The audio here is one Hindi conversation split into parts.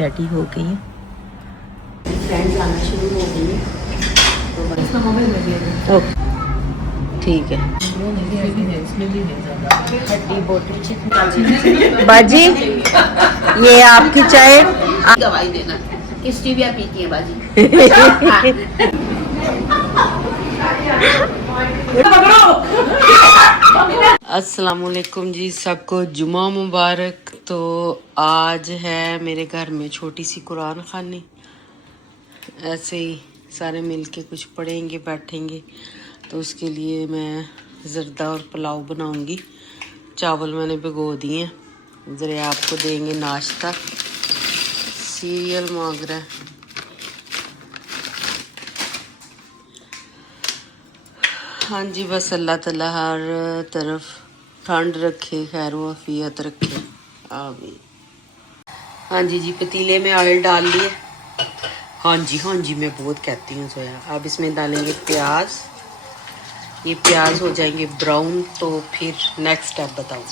रेडी हो गई है। फ्रेंड्स आना शुरू हो गई है तो ओके ठीक है। हड्डी बोटी चिकन बाजी ये आपकी चाय। दवाई देना किस टीविया पीती है बाजी। अस्सलामुअलैकुम जी, सबको जुमा मुबारक। तो आज है मेरे घर में छोटी सी कुरान खानी, ऐसे ही सारे मिलके कुछ पढ़ेंगे बैठेंगे। तो उसके लिए मैं ज़रदा और पुलाव बनाऊंगी। चावल मैंने भिगो दिए हैं, ज़रा आपको देंगे नाश्ता। सीरियल मांग रहा है। हाँ जी, बस अल्लाह ताला हर तरफ ठंड रखे, खैर आफियत रखे, आमीन। हाँ जी, पतीले में ऑयल डाल लिए। हाँ जी, मैं बहुत कहती हूँ सोया। अब इसमें डालेंगे प्याज। ये प्याज हो जाएंगे ब्राउन तो फिर नेक्स्ट स्टेप बताऊँ।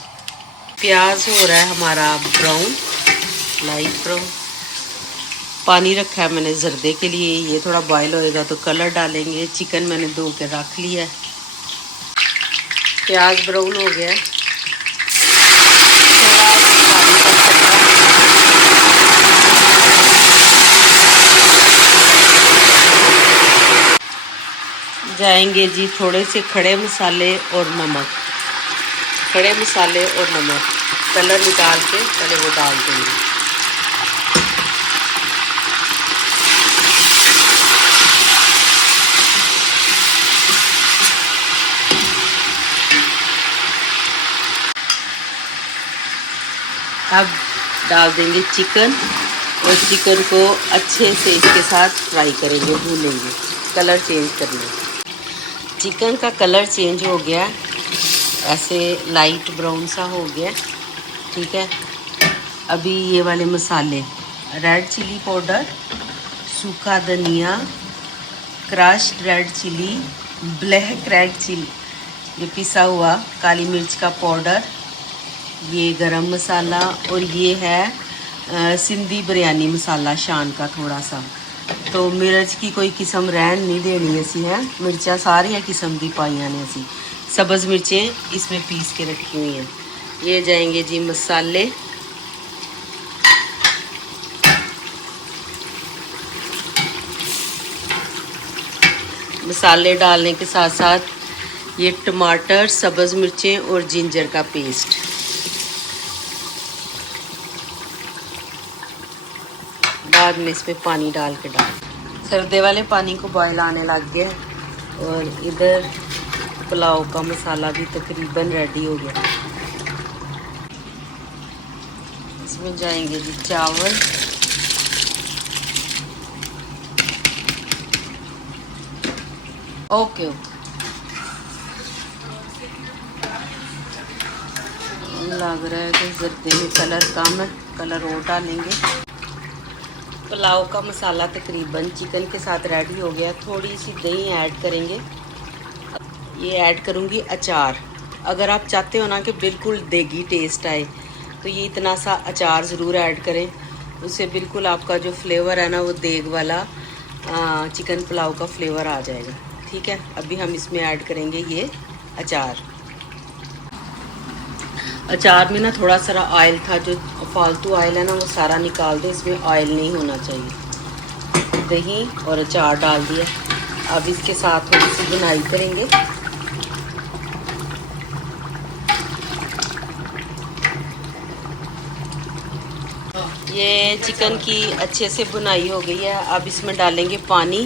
प्याज हो रहा है हमारा ब्राउन, लाइट ब्राउन। पानी रखा है मैंने जर्दे के लिए, ये थोड़ा बॉयल होएगा तो कलर डालेंगे। चिकन मैंने धो के रख लिया है। प्याज ब्राउन हो गया है, जाएंगे जी थोड़े से खड़े मसाले और नमक। खड़े मसाले और नमक कलर निकाल के पहले वो डाल देंगे। अब डाल देंगे चिकन और चिकन को अच्छे से इसके साथ फ्राई करेंगे, भूनेंगे, कलर चेंज करना। चिकन का कलर चेंज हो गया, ऐसे लाइट ब्राउन सा हो गया, ठीक है। अभी ये वाले मसाले, रेड चिली पाउडर, सूखा धनिया, crushed red chilli, black red chilli, ये पिसा हुआ काली मिर्च का पाउडर, ये गरम मसाला, और ये है सिंधी बिरयानी मसाला शान का थोड़ा सा। तो मिर्च की कोई किस्म रहन नहीं देनी असी है, मिर्चा सारिया किस्म की पाइया ने असी। सब्ज़ मिर्चें इसमें पीस के रखी हुई हैं। ये जाएंगे जी मसाले। मसाले डालने के साथ साथ ये टमाटर, सब्ज़ मिर्चें और जिंजर का पेस्ट। बाद में इसमें पानी डाल के सर्दे वाले पानी को बॉयल आने लग गया। और इधर पुलाव का मसाला भी तकरीबन रेडी हो गया। इसमें जाएंगे जी चावल। ओके लग रहा है कि जर्दे में कलर कम है, कलर और डालेंगे। पुलाव का मसाला तकरीबन चिकन के साथ रेडी हो गया। थोड़ी सी दही ऐड करेंगे। ये ऐड करूँगी अचार। अगर आप चाहते हो ना कि बिल्कुल देगी टेस्ट आए तो ये इतना सा अचार ज़रूर ऐड करें, उससे बिल्कुल आपका जो फ्लेवर है ना वो देग वाला चिकन पुलाव का फ्लेवर आ जाएगा, ठीक है। अभी हम इसमें ऐड करेंगे ये अचार। अचार में ना थोड़ा सारा ऑयल था, जो फालतू ऑयल है ना वो सारा निकाल दो, इसमें ऑयल नहीं होना चाहिए। दही और अचार डाल दिया। अब इसके साथ थोड़ी सी बुनाई करेंगे। ये चिकन की अच्छे से बुनाई हो गई है। अब इसमें डालेंगे पानी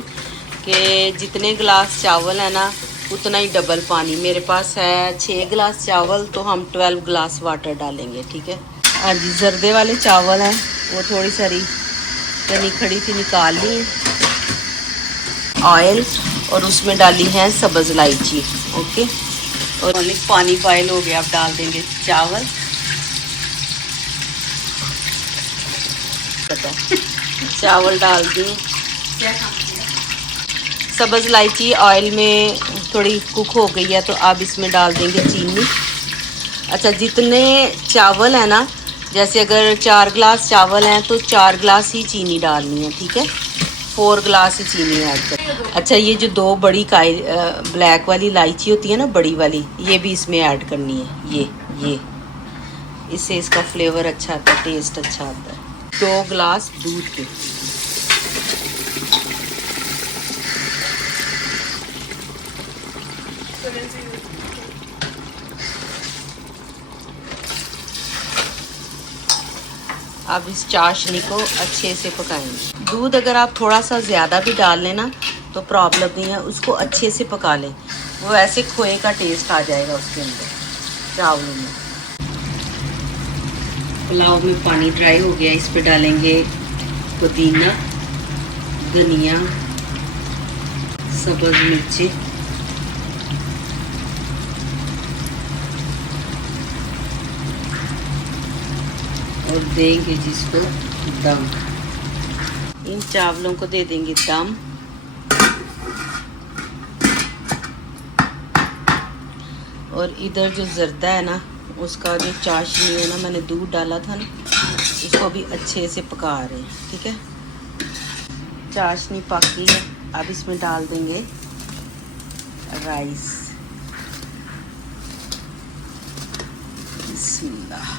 के जितने गिलास चावल है ना उतना ही डबल पानी। मेरे पास है 6 गिलास चावल तो हम 12 गिलास वाटर डालेंगे, ठीक है। आज जर्दे वाले चावल हैं वो थोड़ी सारी तनी खड़ी थी, निकाल ली ऑयल और उसमें डाली है सब्ज़ इलायची, ओके। और पानी बॉयल हो गया, अब डाल देंगे चावल। चावल डाल दिए। सब्ज़ इलायची ऑयल में थोड़ी कुक हो गई है तो अब इसमें डाल देंगे चीनी। अच्छा, जितने चावल है ना जैसे अगर 4 गिलास चावल हैं तो 4 गिलास ही चीनी डालनी है, ठीक है। 4 गिलास ही चीनी ऐड कर। अच्छा, ये जो 2 बड़ी ब्लैक वाली इलायची होती है ना, बड़ी वाली, ये भी इसमें ऐड करनी है। ये इससे इसका फ्लेवर अच्छा आता है, टेस्ट अच्छा आता है। 2 गिलास दूध के। अब इस चाशनी को अच्छे से पकाएंगे। दूध अगर आप थोड़ा सा ज़्यादा भी डाल लेना तो प्रॉब्लम नहीं है, उसको अच्छे से पका लें। वो ऐसे खोए का टेस्ट आ जाएगा उसके अंदर चावलों में। पुलाव में पानी ड्राई हो गया, इस पे डालेंगे पुदीना, धनिया, सब्ज़ मिर्ची, और देंगे जिसको दम। इन चावलों को दे देंगे दम। और इधर जो जर्दा है ना, उसका जो चाशनी है ना, मैंने दूध डाला था ना, इसको भी अच्छे से पका रहे हैं, ठीक है। चाशनी पक गई है, अब इसमें डाल देंगे राइस। बिस्मिल्लाह।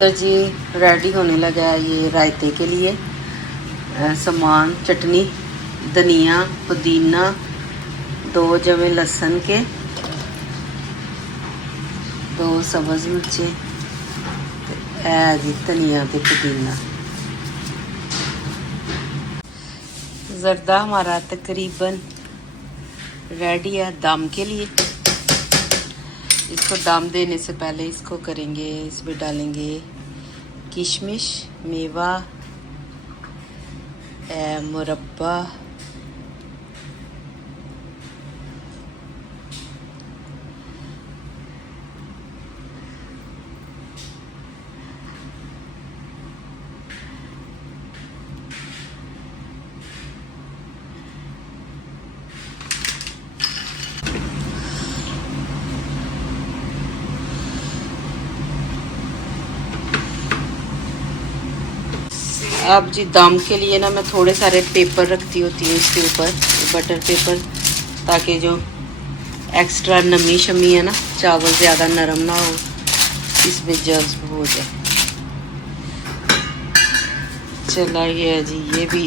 तो जी रेडी होने लगा है ये रायते के लिए सामान। चटनी, धनिया, पुदीना, 2 जवे लहसुन के, 2 सब्ज़ मिर्चें, है जी धनिया ते पुदीना। जर्दा हमारा तकरीबन रेडी है दम के लिए। इसको दम देने से पहले इसको करेंगे, इसमें डालेंगे किशमिश, मेवा, मुरब्बा, अब जी दम के लिए ना मैं थोड़े सारे पेपर रखती होती हूँ इसके ऊपर, बटर पेपर, ताकि जो एक्स्ट्रा नमी शमी है ना, चावल ज़्यादा नरम ना हो, इसमें जज्ब हो जाए। चला ये जी, ये भी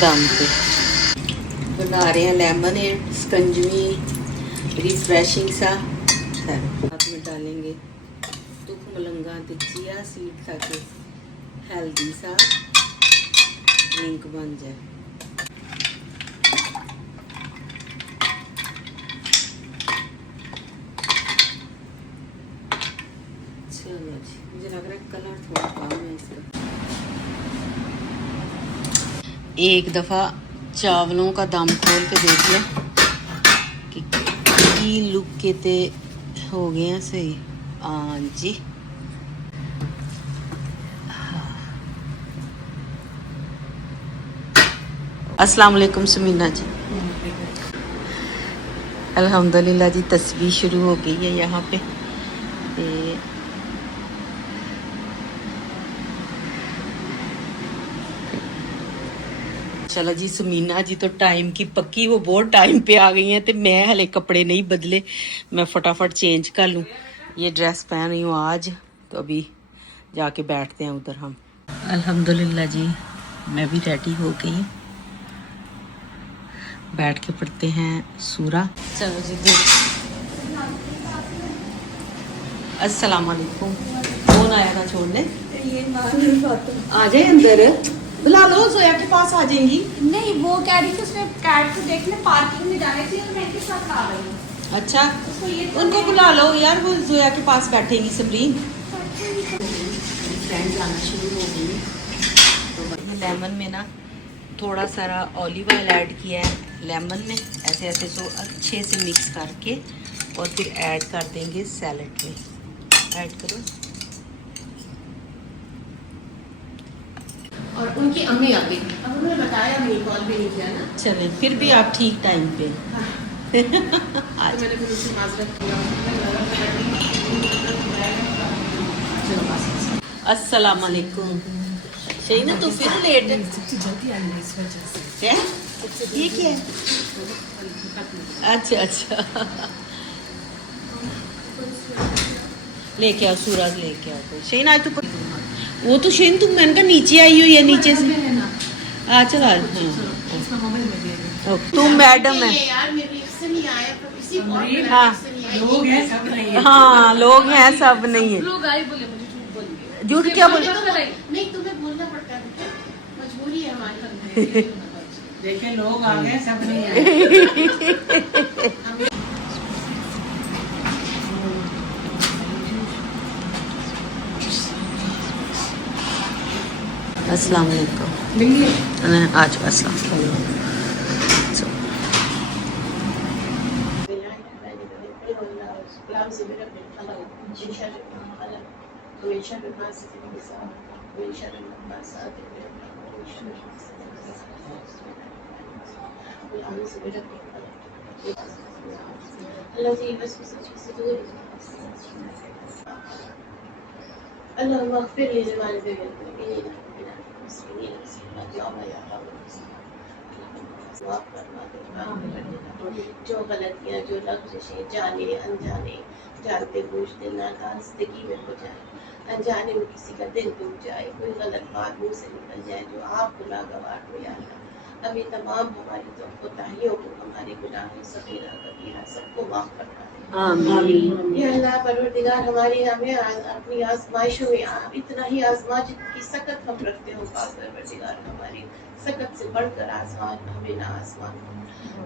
दम पे बना रहे हैं लेमन स्कंजवी, रिफ्रेशिंग सा। साथ में डालेंगे तुख मलंगा ते चिया सीड ताकि हेल्दी सा ड्रिंक बन जाए। चलो जी, मुझे लग रहा है कलर थोड़ा कम है इसका। एक दफ़ा चावलों का दम खोल के देख लें कि लुक के ते हो गए हैं सही। हाँ जी, अस्सलाम वालेकुम सुमीना जी। अल्हम्दुलिल्लाह जी, तस्बीह शुरू हो गई है यहाँ पे। चलो जी, सुमीना जी तो टाइम की पक्की, वो बहुत टाइम पे आ गई हैं। तो मैं हले कपड़े नहीं बदले, मैं फटाफट चेंज कर लूँ। ये ड्रेस पहन रही हूँ आज, तो अभी जाके बैठते हैं उधर हम। अल्हम्दुलिल्लाह जी, मैं भी रेडी हो गई हूँ, बैठ के पढ़ते हैं सूरा। चलो जी, अस्सलाम वालेकुम। कौन आया था छोड़ने? आ जाए अंदर, बुला लो, जोया के पास आ जाएंगी। नहीं, वो कह रही थी उसने कैट को देखने पार्किंग में जाने थी और मैं इनके साथ आ रही हूँ। अच्छा, उनको बुला लो यार, वो जोया के पास बैठेंगी समरीन। फ्रेंड्स आना शुरू हो गई। तो लेमन में ना थोड़ा सारा ऑलिव ऑयल ऐड किया है लेमन में, ऐसे ऐसे सो अच्छे से मिक्स करके, और फिर ऐड कर देंगे सैलेड में। ऐड करो। और उनकी अम्मी आ गई। अब उन्होंने बताया नहीं, कॉल भी नहीं किया ना। चलें, फिर भी आप ठीक टाइम पे। तो मैंने फिर उससे माजरत किया। चलो बस। अस्सलाम वालेकुम। सही ना, तो फिर लेट है सबसे जल्दी आई है इस वजह से। क्या? ये क्या है? अच्छा अच्छा, लेके आओ सूरज, लेके आओ कोई। शेन आज तो वो तो शेन तुम मैंने कहा नीचे आई हो या नीचे से? अच्छा हाँ, तुम मैडम है। यार मेरी से नहीं आया, तो इसी हाँ लोग हैं सब नहीं है। हाँ, लोग हैं सब नहीं है। लोग आए बोले मुझे झूठ बोल दिया। झूठ क्या बोल? नहीं, तुम्हें बोलना पड़ता है, मजबूरी है हमारी। देखिए लोग आ गए, सब नहीं आए। अस्सलाम वालेकुम। आज अस्सलाम। जो गलतियाँ, जो लफ्ज़ें जाने अनजाने, जानते बूझते नादानस्तगी में हो जाए, अनजाने में किसी का दिल टूट जाए, कोई गलत बात मुँह से निकल जाए जो आप गुनाहगार हो या अल्लाह, अभी तमाम हमारी तो कोताहियों को, हमारे गुनाहों सगीरा कबीरा सबको माफ़ करना है। आमीन। या अल्लाह परवरदिगार, हमारी हमें अपनी आज़माइशों में इतना ही आज़मा जितनी सकत हम रखते हो पाक परवरदिगार, हमारी सकत से बढ़कर आज़मान हमें ना आज़मान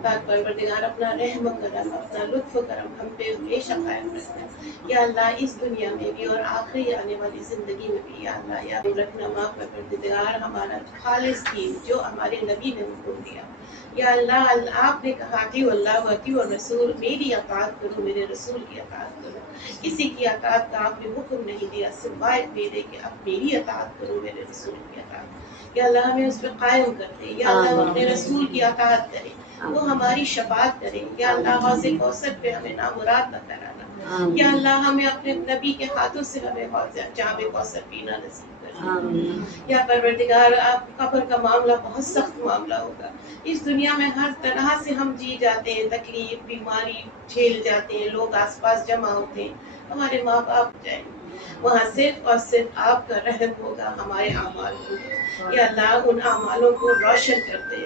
पाक परवरदिगार, अपना रहम करम, अपना लुत्फ करम हम पे हमेशा कायम रखना। या अल्लाह इस दुनिया में भी और आखिरी आने वाली ज़िंदगी में भी या अल्लाह याद रखना माँ परवरदिगार, हमारा खालिस दीन जो हमारे नबी ने हुक्म दिया। या अल्लाह आपने कहा कि अल्लाह वती और रसूल, मेरी अताअत करो, मेरे रसूल की अताअत करो। किसी की अताअत का आपने हुक्म नहीं दिया सिवाय मेरे कि आप मेरी अताअत करो, मेरे रसूल की अताअत। या अल्लाह हमें उस पर कायम कर दे। या अल्लाह अपने रसूल की अताअत करे, वो हमारी शफाअत करे। या अल्लाह हौज़े कौसर पे हमें नामुराद न कराना। या अल्लाह हमें अपने नबी के हाथों से हमें जामे कौसर पीना नसीब कर। या परवरदिगार, आप कब्र का मामला बहुत सख्त मामला होगा। इस दुनिया में हर तरह से हम जी जाते हैं, तकलीफ बीमारी झेल जाते हैं, लोग आसपास जमा होते हैं, हमारे माँ बाप जाएंगे, वहाँ सिर्फ और सिर्फ आपका रहम होगा हमारे आमाल को। या अल्लाह उन आमालों को रोशन कर दे।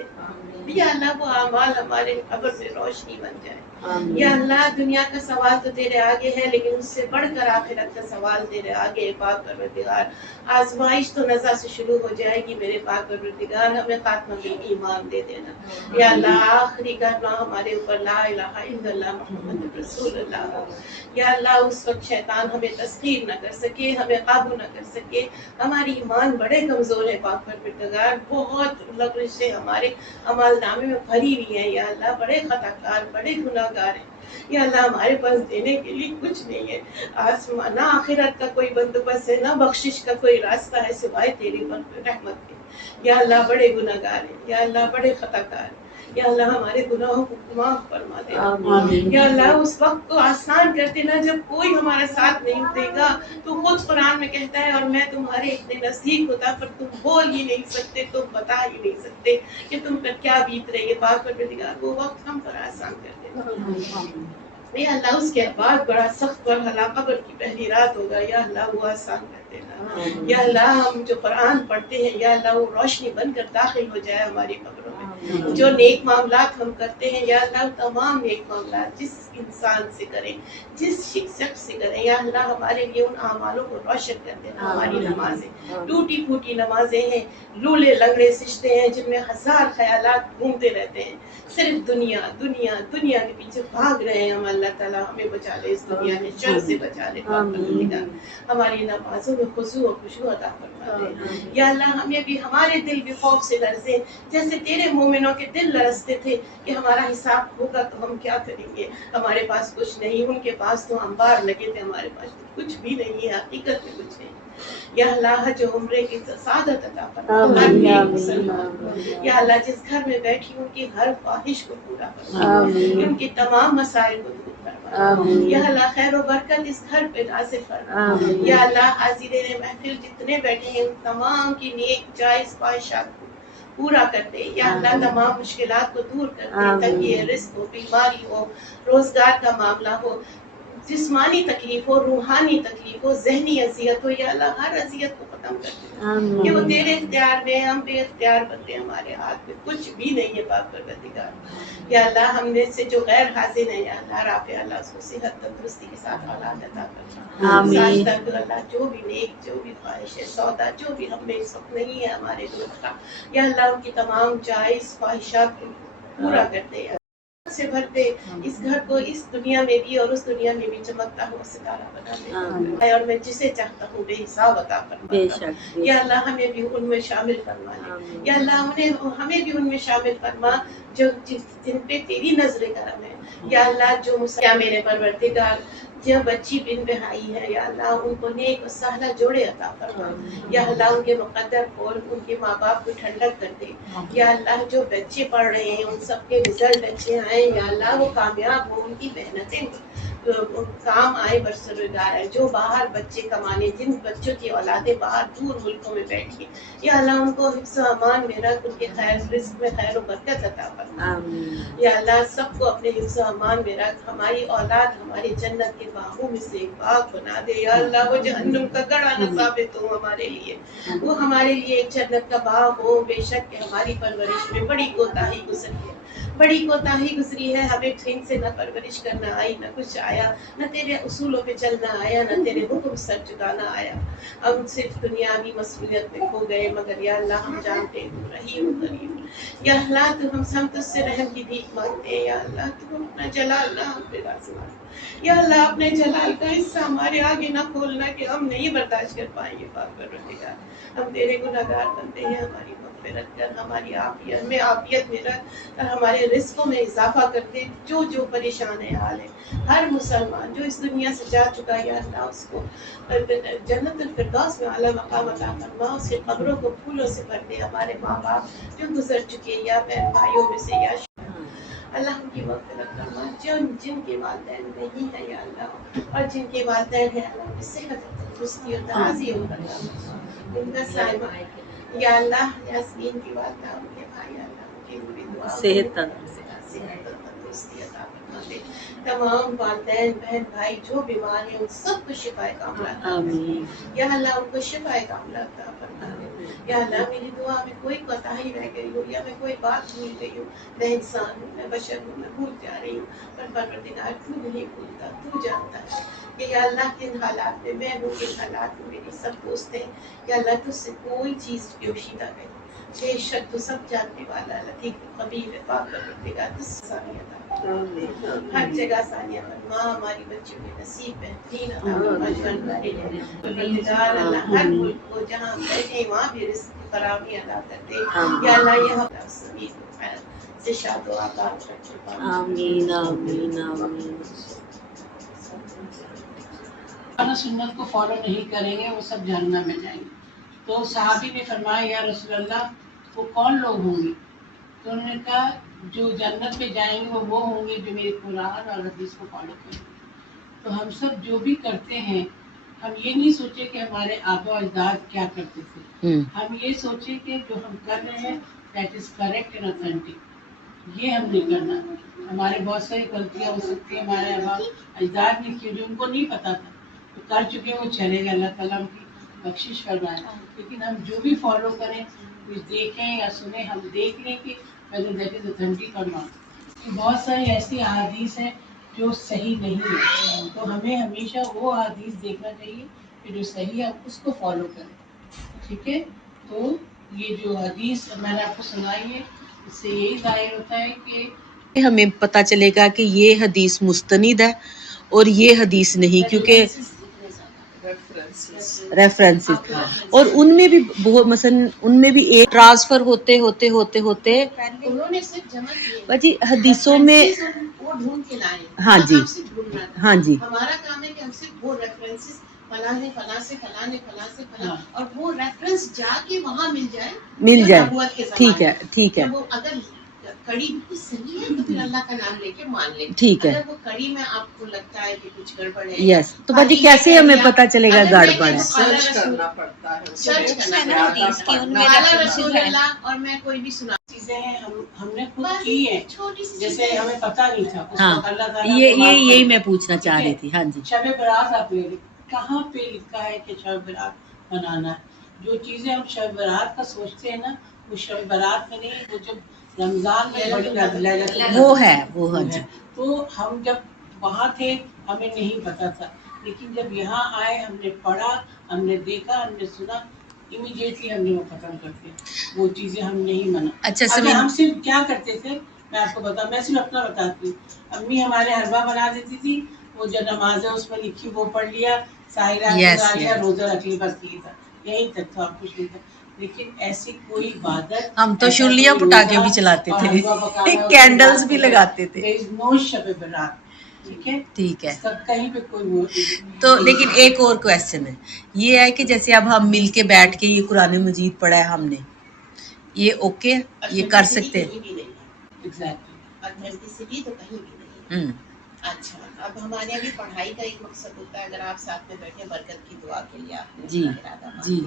या अल्लाह वो आमाल हमारे कब्र में रोशनी बन जाए। या अल्लाह दुनिया का सवाल तो तेरे आगे है, लेकिन उससे बढ़कर आखिरत का सवाल तेरे आगे है पाक परवरदिगार। आजमाइश तो नज़र से शुरू हो जाएगी मेरे पाक परवरदिगार, हमें खात्मा बिल ईमान दे देना। या अल्लाह आखिरी कलमा हमारे ऊपर ला इलाहा इल्लल्लाह मुहम्मद रसूलुल्लाह। या अल्लाह उस वक्त शैतान हमें तस्कीर न कर सके, हमें काबू न कर सके। हमारी ईमान बड़े कमज़ोर है पाक परवरदिगार, बहुत लग़ज़ें हमारे अमल नामे में भरी हुई है। या अल्लाह बड़े खताकार, बड़े गुनाहगार हैं। या अल्लाह हमारे पास देने के लिए कुछ नहीं है, आसमान ना आखिरत का कोई बंदोबस्त है, ना बख्शिश का कोई रास्ता है सिवाय तेरी रहमत के। या अल्लाह बड़े गुनाहगार हैं। या अल्लाह बड़े खताकार हैं। या अल्लाह हमारे गुनाहों को माफ फरमा दे। या अल्लाह उस वक्त को आसान कर देना जब कोई हमारा साथ नहीं देगा। तो खुद कुरान में कहता है, और मैं तुम्हारे इतने नजदीक होता पर तुम बोल ही नहीं सकते, तुम बता ही नहीं सकते कि तुम पर क्या बीत रही है। पाक परवरदिगार वो वक्त हम पर आसान कर देना। या अल्लाह उसके बाद बड़ा सख्त मरहला कब्र की पहली रात होगा। या अल्लाह वो आसान कर देना। या अल्लाह हम जो कुरान पढ़ते हैं, या अल्लाह वो रोशनी बनकर दाखिल हो जाए हमारी कब्रों में। जो नेक मामलात हम करते हैं, या अल्लाह तमाम नेक मामलात जिस इंसान से करें, जिस शख्स से करें, या अल्लाह हमारे लिए उन आमालों को रोशन कर देना। हमारी नमाजें टूटी फूटी नमाजें हैं, लूले लंगड़े सिजदे हैं जिनमें हजार ख्यालात घूमते रहते हैं, सिर्फ दुनिया दुनिया दुनिया के पीछे भाग रहे हैं हम। अल्लाह ताला हमें बचा ले, इस दुनिया के शर से बचा ले। हमारी नमाजों में खुशू और खुशू अता फरमा दे। या अल्लाह हमें भी, हमारे दिल भी खौफ से लरजे जैसे तेरे मोमिन मोमिनों के दिल लरसते थे कि हमारा हिसाब होगा तो हम क्या करेंगे, हमारे पास कुछ नहीं। उनके पास तो अंबार लगे थे, हमारे पास तो कुछ भी नहीं है, हकीकत में कुछ नहीं। या अल्लाह जो उम्रे की सादत अता फरमा, हर एक मुसलमान। या अल्लाह जिस घर में बैठी उनकी हर ख्वाहिश को पूरा फरमा, उनकी तमाम मसाइल को दूर फरमा। या अल्लाह खैर और बरकत इस घर पे नाज़िल फरमा। या अल्लाह हाज़िरीन महफिल जितने बैठे हैं उन तमाम की नेक जायज़ ख्वाहिशात को पूरा कर दे। या अल्लाह तमाम मुश्किलात को दूर कर दे, ताकि रिस्क हो, बीमारी हो, रोजगार का मामला हो, जिस्मानी तकलीफ हो, रूहानी तकलीफ हो, जहनी अजियत हो, या अल्लाह हर अजियत को खत्म कर दे। कि वो तेरे इख्तियार में, हम बेइख्तियार बंदे, हमारे हाथ में कुछ भी नहीं है पाक परवरदिगार। या अल्लाह हमने से जो गैर हाजिर है, या अल्लाह राफ़े अल्लाह उसको सेहत तंदुरुस्ती के साथ औलाद अता फरमा। साथ तक अल्लाह जो भी नेक, जो भी ख्वाहिश है, सौदा जो भी हमें इस वक्त नहीं है हमारे दोस्त का, या अल्लाह उनकी तमाम जायज़ ख्वाहिशात को पूरा कर दे, से भर दे। इस घर को इस दुनिया में भी और उस दुनिया में भी चमकता हुआ सितारा बना दे। और मैं जिसे चाहता हूँ बेहिसाब अता फरमा। या अल्लाह हमें भी उनमें शामिल फरमा ले। या अल्लाह हमें भी उनमें शामिल फरमा जो जिन पे तेरी नजर करम है। या अल्लाह जो क्या मेरे परवरदिगार जो बच्ची बिन बहाई है, या अल्लाह उनको नेक और सहला जोड़े अता फरमा। या अल्लाह उनके मुकद्दर खोल, उनके माँ बाप को ठंडक कर दे। या अल्लाह जो बच्चे पढ़ रहे हैं उन सबके रिजल्ट अच्छे आए, या अल्लाह वो कामयाब हो, उनकी मेहनतें काम आए, बरसरदार है। जो बाहर बच्चे कमाने, जिन बच्चों की औलादें बाहर दूर मुल्कों में बैठी, या अल्लाह उनको हिफ्ज़ व अमान में रख, उनके खैर रिज़्क़ में खैर और बरकत अता फरमा। या अल्लाह सबको अपने हिफ्ज़ व अमान में रख, हमारी औलाद हमारी जन्नत के बागों में से एक बाग बना दे। या अल्लाह वो जहन्नुम का गड़ा न साबित हो हमारे लिए, वो हमारे लिए एक जन्नत का बाग हो। बेशक हमारी परवरिश में बड़ी कोताही गुजरी है, बड़ी कोताही गुजरी है। हमें ठीक से न परवरिश करना आई, न कुछ आया, न तेरे उसूलों पे चलना आया, न तेरे हुक्म सर झुकाना आया। हम सिर्फ दुनियावी मसरूलियत में खो गए, मगर या अल्लाह हम जानते हैं तू रहीम करीम। या अल्लाह तू हम तुझसे रहम की भीख मांगते हैं। या अल्लाह तू अपना जलाल ना हम पे राज़। या अल्लाह अपने जलाल का हिस्सा हमारे आगे ना खोलना कि हम नहीं बर्दाश्त कर पाएंगे पाक परवरदिगार। हम तेरे गुनहगार बनते हैं, हमारी मग़फ़िरत कर, हमारी आफियत में आफियत में रख और हमारे रिज़्क़ों में इजाफा कर दे। जो जो परेशान है हाल है, हर मुसलमान जो इस दुनिया से जा चुका है, या अल्लाह उसको जन्नतुल फिरदौस में आला मकाम अता फरमा, उसके कब्रों को फूलों से भर दे। हमारे माँ बाप जो गुजर चुके हैं, या बहन भाइयों में से, या अल्लाह उनकी मग़फ़िरत फरमा। जिनके वालिदैन नहीं है, या अल्लाह और जिनके वालिदैन है, अल्लाह उन्हें सेहत तंदुरुस्ती और ताज़ी उनका साइमा। या अल्लाह यास्मीन की वालिदा, उनके भाई, अल्लाह उनकी पूरी दुआ सेहत तंदुरुस्ती अता फरमा दे। तमाम वालिदैन बहन भाई जो बीमार हैं उन सबको शिफाए कामिला अता फरमा। या अल्लाह उनको शिफाए कामिला अता फरमा दे। या अल्लाह मेरी दुआ में कोई कोताही रह गई हो, या मैं कोई बात भूल गई हूँ, मैं इंसान हूँ, मैं बशर हूँ, मैं भूल जा रही हूँ, पर परवरदिगार तू नहीं भूलता, तू जानता है कि या अल्लाह किन हालात में मैं हूँ, किन हालात में मेरी सब दोस्त हैं। या अल्लाह तुझसे कोई चीज़ पोशीदा नहीं, बेशक तू सब जानने वाला लतीफ़ खबीर है। पाक परवरदिगार तुझसे सानिया हर जगह सानिया फरमा। हमारी बच्चियों के नसीब बेहतरीन अता फरमा जो हमारे लिए। परवरदिगार अल्लाह हर मुल्क को जहाँ हम बैठे वहाँ भी रिज़्क़ की फराहमी अता कर दे। या अल्लाह ये हम सभी को खैर से शाद व आबाद रखे। आमीन आमीन आमीन। सुन्नत को फॉलो नहीं करेंगे वो सब जहन्नम में जाएंगे। तो सहाबी ने फरमाया, या रसूल अल्लाह वो कौन लोग होंगे? तो उन्होंने कहा जो जन्नत में जाएंगे वो होंगे जो मेरे कुरान और हदीस को फॉलो करेंगे। तो हम सब जो भी करते हैं, हम ये नहीं सोचे कि हमारे आबा अजदाद क्या करते थे, हम ये सोचे कि जो हम कर रहे हैं that is correct and authentic. ये हम नहीं करना। हमारे बहुत सारी गलतियाँ हो सकती है, हमारे आबा अजदाद ने की जो उनको नहीं पता था, तो कर चुके वो चले गए, अल्लाह ताला उनकी बख्शिश फरमाए। लेकिन हम जो भी फॉलो करें, कुछ देखें या सुने, हम देख लें कि whether that is authentic or not। बहुत सारी ऐसी अहादीस हैं जो सही नहीं है, तो हमें हमेशा वो अहादीस देखना चाहिए कि जो सही है उसको फॉलो करें। ठीक है, तो ये जो हदीस मैंने आपको सुनाई है, इससे यही जाहिर होता है कि हमें पता चलेगा कि ये हदीस मुस्तनिद है और ये हदीस नहीं, क्योंकि रेफरेंसेस, और उनमें भी बहुत मसलन उनमें भी एक ट्रांसफर होते होते होते होते उन्होंने सिर्फ जमा किए बाजी हदीसों में वो ढूंढ के लाए। हाँ जी, काम सिर्फ ढूंढना था। हाँ जी, हमारा काम है कि हम सिर्फ वो रेफरेंसेस फला ने फला से फला ने फला से फला, हाँ। और वो रेफरेंस जाके वहाँ मिल जाए, मिल जो जाए, नबूवत के ठीक ज़माने है, ठीक है, तो वो अगर कड़ी बिल्कुल सही है तो फिर अल्लाह का नाम लेके मान ले। ठीक है। अगर वो कड़ी में आपको लगता है कि कुछ गड़बड़ है, यस, तो बाजी कैसे हमें पता चलेगा गड़बड़ है? सर्च करना पड़ता है, सर्च करना पड़ता है। और मैं कोई भी सुना चीजें हमने खुद की है, छोटी सी जैसे हमें पता नहीं था। हाँ, अल्लाह ताला ये को माफ यही करे। मैं पूछना चाह रही थी। हाँ जी, शब बारात आप ले लीजिए, कहाँ पे लिखा है कि शब बारात मनाना है? जो चीजें हम शब बारात का सोचते हैं ना, वो शब बारात में नहीं, वो जब रमजान में बड़ी वो है, वो हाँ जी, तो हम जब वहाँ थे हमें नहीं पता था, लेकिन जब यहाँ आए हमने पढ़ा, हमने देखा, हमने सुना, इमीडिएटली हमने वो खत्म कर दिया। वो चीजें हम नहीं मना। अच्छा अगर हम सिर्फ क्या करते थे, मैं आपको बता, मैं सिर्फ अपना बताती हूँ। अम्मी हमारे हलवा बना देती थी, वो जो नमाज है उसमें लिखी वो पढ़ लिया, साहिरा बना लिया, रोजा रख लिया, बस ये था, यही तक था, कुछ नहीं था। लेकिन ऐसी कोई इबादत, हम तो शुलियाँ पटाखे भी चलाते थे, कैंडल्स भी लगाते थे। नो शब बारात, ठीक है, ठीक है। सब कहीं पे कोई वो तो लेकिन एक और क्वेश्चन है, ये है कि जैसे अब हम मिल के बैठ के ये कुरान मजीद पढ़ा है हमने, ये ओके, ये कर सकते हैं? एग्जैक्टली, ऑथेंटिसिटी तो कहीं भी नहीं। अच्छा, अब हमारे अभी पढ़ाई का एक मकसद होता है, अगर आप साथ में बैठे बरकत की दुआ के लिए आपने जी जी,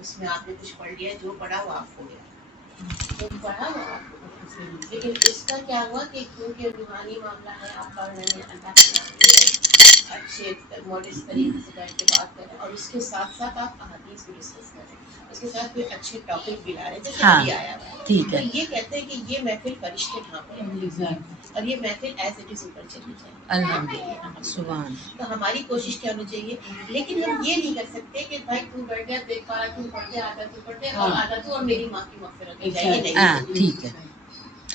उसमें आपने कुछ पढ़ लिया, जो पढ़ा वो आप हो गया, जो पढ़ा वो आप हो गया। लेकिन इसका क्या हुआ कि क्योंकि रूहानी मामला है, आप पढ़ रहे हैं, अल्लाह के नाम ले रहे हैं, अच्छे मॉडस्ट तरीके से बैठ के बात करें, और उसके साथ साथ आप अहादीस भी डिस्कस करें, उसके साथ कोई अच्छे टॉपिक भी ला रहे हैं, जैसे हाँ, अभी आया हुआ है। ठीक है। तो ये कहते हैं कि ये महफिल फरिश्ते ढांप रहे हैं, और ये महफिल एज इट इज ऊपर चली जाए। अल्हम्दुलिल्लाह, सुभान। तो हमारी कोशिश क्या होनी चाहिए, लेकिन हम ये नहीं कर सकते कि भाई तू बैठ गया, देख पा रहा, तू पढ़ गया, आधा तू पढ़ गया और आधा तू, और मेरी माँ की मग़फ़िरत हो जाएगी। नहीं, हाँ, ठीक है,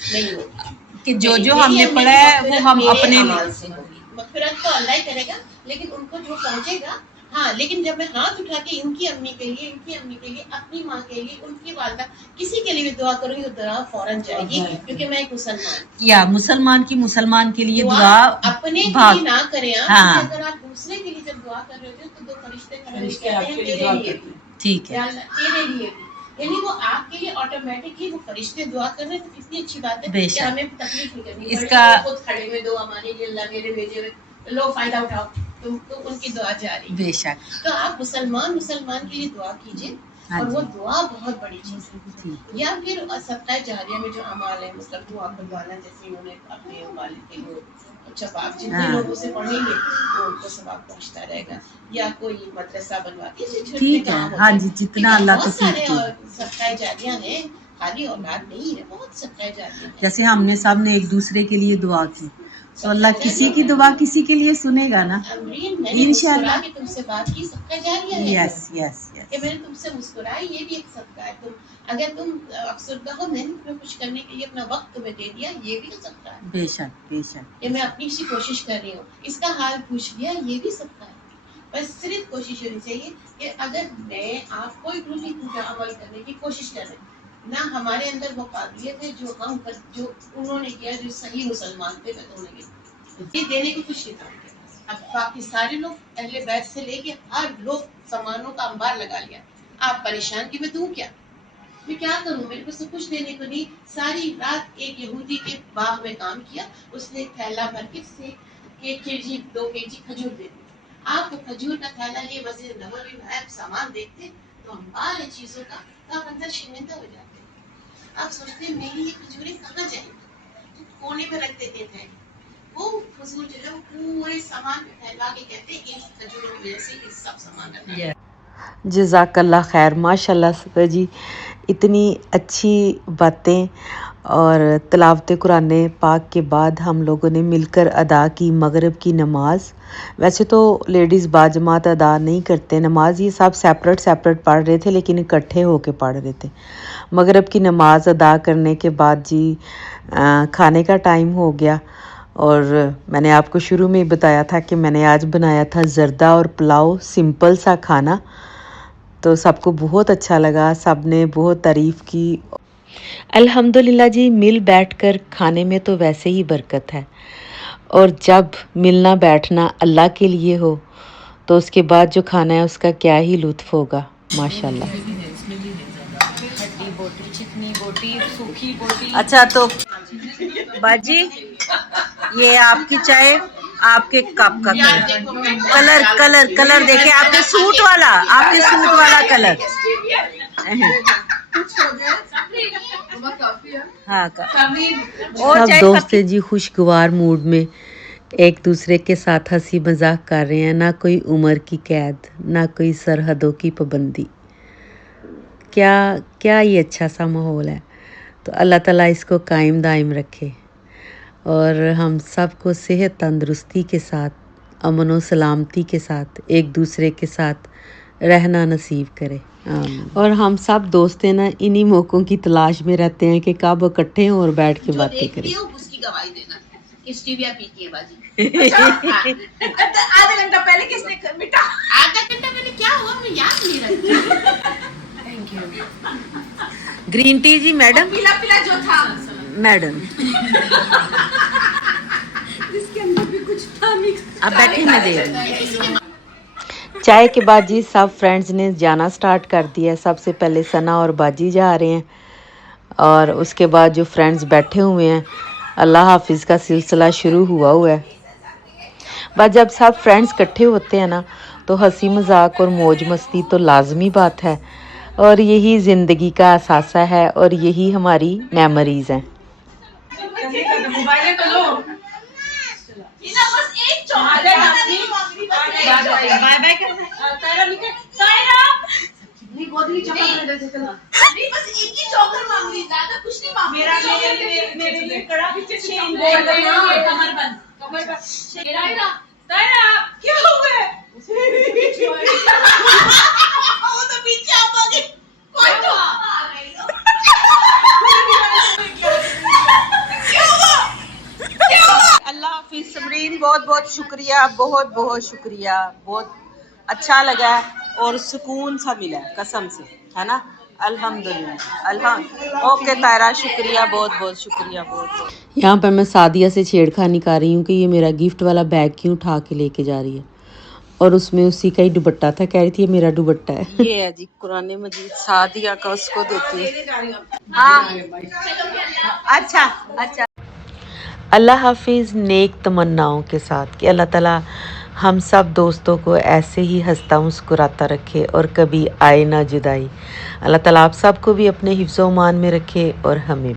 नहीं होगा कि जो जो हमने पढ़ा है वो हम अपने अमाल से होगी। मग़फ़िरत तो अल्लाह ही करेगा, लेकिन उनको जो पहुंचेगा। हाँ, लेकिन जब मैं हाथ उठा के इनकी अम्मी के लिए, इनकी अम्मी के लिए, अपनी माँ के लिए, उनकी वालदा, किसी के लिए भी दुआ करूंगी तो दुआ फौरन जाएगी, क्योंकि मैं एक मुसलमान, या मुसलमान के लिए दुआ अपने के लिए ना करें आप। हाँ, अगर आप दूसरे के लिए जब दुआ कर रहे होते हो तो दो फरिश्ते खड़े होकर कहते हैं तेरे लिए भी, ठीक है, तेरे लिए भी, यानी वो आपके लिए ऑटोमेटिकली वो फरिश्ते दुआ कर रहे हैं। तो कितनी अच्छी बात है कि हमें तकलीफ नहीं करनी, इसका खुद खड़े में दो हमारे लिए, अल्लाह मेरे भेजे हुए, लो फायदा उठाओ, तुम तो उनकी दुआ जारी। बेशक, तो आप मुसलमान के लिए दुआ कीजिए, और वो दुआ बहुत बड़ी चीज है। या फिर सदका जारिया में जो अमाल है, मतलब दुआ खुलवाना, जैसे उन्होंने अपने वालिद के लिए, अच्छा आप जितने लोग उसे पढ़ेंगे तो उनको सवाब पहुंचता रहेगा, या कोई मदरसा बनवा के, ठीक है, हाँ जी, जितना अल्लाह को सदका जारिया है, खाली औलाद नहीं है, बहुत सदका जारिया है। जैसे हमने सब ने एक दूसरे के लिए दुआ की, तो अल्लाह किसी की दुआ किसी के लिए सुनेगा ना, इंशाअल्लाह। तुमसे बात की, सदका जारिया है। यस यस यस, कि मैंने तुमसे मुस्कुराई, ये भी एक सदका है। तुम अगर तुम अफसरदा हो, मैंने तुम्हें कुछ करने के लिए अपना वक्त तुम्हें दे दिया, ये भी सदका है। बेशक बेशक, ये मैं अपनी सी कोशिश कर रही हूँ, इसका हाल पूछ लिया, ये भी सदका है। बस सिर्फ कोशिश होनी चाहिए कि अगर मैं आप कोई भी पूजा अमल करने की कोशिश कर रहे ना, हमारे अंदर वो काबिलियत है जो हम जो उन्होंने किया, जो सही मुसलमान थे, मैं तो उन्हें ये देने की कुछ नहीं था। अब बाकी सारे लोग अहले बैत से लेके हर लोग सामानों का अंबार लगा लिया, आप परेशान कि मैं दूं क्या, मैं क्या करूं, मेरे पास तो कुछ देने को नहीं। सारी रात एक यहूदी के बाग में काम किया, उसने एक थैला भर के 1 केजी 2 केजी खजूर दे दी। आप तो खजूर का थैला लिए मस्जिद नबवी में आप सामान देखते तो अंबार है चीजों का, तो आप अंदर शर्मिंदा हो जाते। आप सोचते मेरी ये खजूरें कहाँ जाएंगी, तो कोने में रख देते थे। वो फजूल जो है वो पूरे सामान में फैला के कहते हैं इस खजूरों की वजह से ये सब सामान रखा। जज़ाकल्लाह खैर, माशाल्लाह सर जी, इतनी अच्छी बातें। और तिलावत कुरान पाक के बाद हम लोगों ने मिलकर अदा की मगरिब की नमाज़। वैसे तो लेडीज़ बाजमात अदा नहीं करते नमाज, ये सब सेपरेट पढ़ रहे थे, लेकिन इकट्ठे होके पढ़ रहे थे। मगरिब की नमाज़ अदा करने के बाद जी खाने का टाइम हो गया, और मैंने आपको शुरू में ही बताया था कि मैंने आज बनाया था ज़र्दा और पुलाव, सिंपल सा खाना। तो सबको बहुत अच्छा लगा, सब ने बहुत तारीफ़ की। अल्हम्दुलिल्लाह जी, मिल बैठकर खाने में तो वैसे ही बरकत है, और जब मिलना बैठना अल्लाह के लिए हो तो उसके बाद जो खाना है उसका क्या ही लुत्फ़ होगा। माशाल्लाह। अच्छा तो बाजी, ये आपकी चाय, आपके कप का कलर देखे, आपके सूट वाला कलर। हाँ सब दोस्त हैं जी, खुशगवार मूड में एक दूसरे के साथ हंसी मजाक कर रहे हैं। ना कोई उम्र की कैद, ना कोई सरहदों की पाबंदी। क्या ये अच्छा सा माहौल है। तो अल्लाह ताला इसको कायम दायम रखे और हम सबको सेहत तंदुरुस्ती के साथ, अमन व सलामती के साथ एक दूसरे के साथ रहना नसीब करे। और हम सब दोस्त हैं ना, इन्हीं मौक़ों की तलाश में रहते हैं कि कब इकट्ठे हों और बैठ के बातें करें। उसकी गवाही देना, स्टीविया पीती है बाजी। आधा घंटा पहले किसने मिटा? आधा घंटा पहले क्या हुआ, मुझे याद नहीं रहा। Thank you. Green T G madam. पीला जो था मैडम जिसके अंदर भी कुछ था मिक्स। अब बैठे मैं दे रही हूँ। चाय के बाद जी सब फ्रेंड्स ने जाना स्टार्ट कर दिया। सबसे पहले सना और बाजी जा रहे हैं, और उसके बाद जो फ्रेंड्स बैठे हुए हैं, अल्लाह हाफिज़ का सिलसिला शुरू हुआ है। बस जब सब फ्रेंड्स इकट्ठे होते हैं ना, तो हंसी मजाक और मौज मस्ती तो लाजमी बात है, और यही ज़िंदगी का असासा है, और यही हमारी मेमोरीज़ हैं। बाय बाय करना है। तायरा निकल, तायरा नहीं गोदी चपल में दे चला। नहीं बस एक ही चौकर मांग रही, ज्यादा कुछ नहीं मांग। मेरे लिए कड़ा पीछे चेन बोल रही है, कमर बंद। तायरा तायरा क्या हुआ है? वो तो पीछे आ गई। कोई तो अल्लाह हाफिज़। समरीन बहुत बहुत शुक्रिया, बहुत शुक्रिया। बहुत अच्छा लगा और सुकून सा मिला कसम से, है ना। अल्हम्दुलिल्लाह। ओके तायरा, शुक्रिया, बहुत शुक्रिया, बहुत। यहाँ पर मैं सादिया से छेड़खानी कर रही हूँ कि ये मेरा गिफ्ट वाला बैग क्यों उठा के लेके जा रही है, और उसमें उसी का ही दुपट्टा था। कह रही थी ये मेरा दुपट्टा है। ये है जी कुरान मजीद, सादिया का उसको देती है। हाँ अच्छा। अल्लाह हाफिज़। नेक तमन्नाओं के साथ कि अल्लाह ताला हम सब दोस्तों को ऐसे ही हंसता मुस्कुराता रखे और कभी आए ना जुदाई। अल्लाह ताला आप सबको भी अपने हिफ्ज़-ओ-मान में रखे और हमें।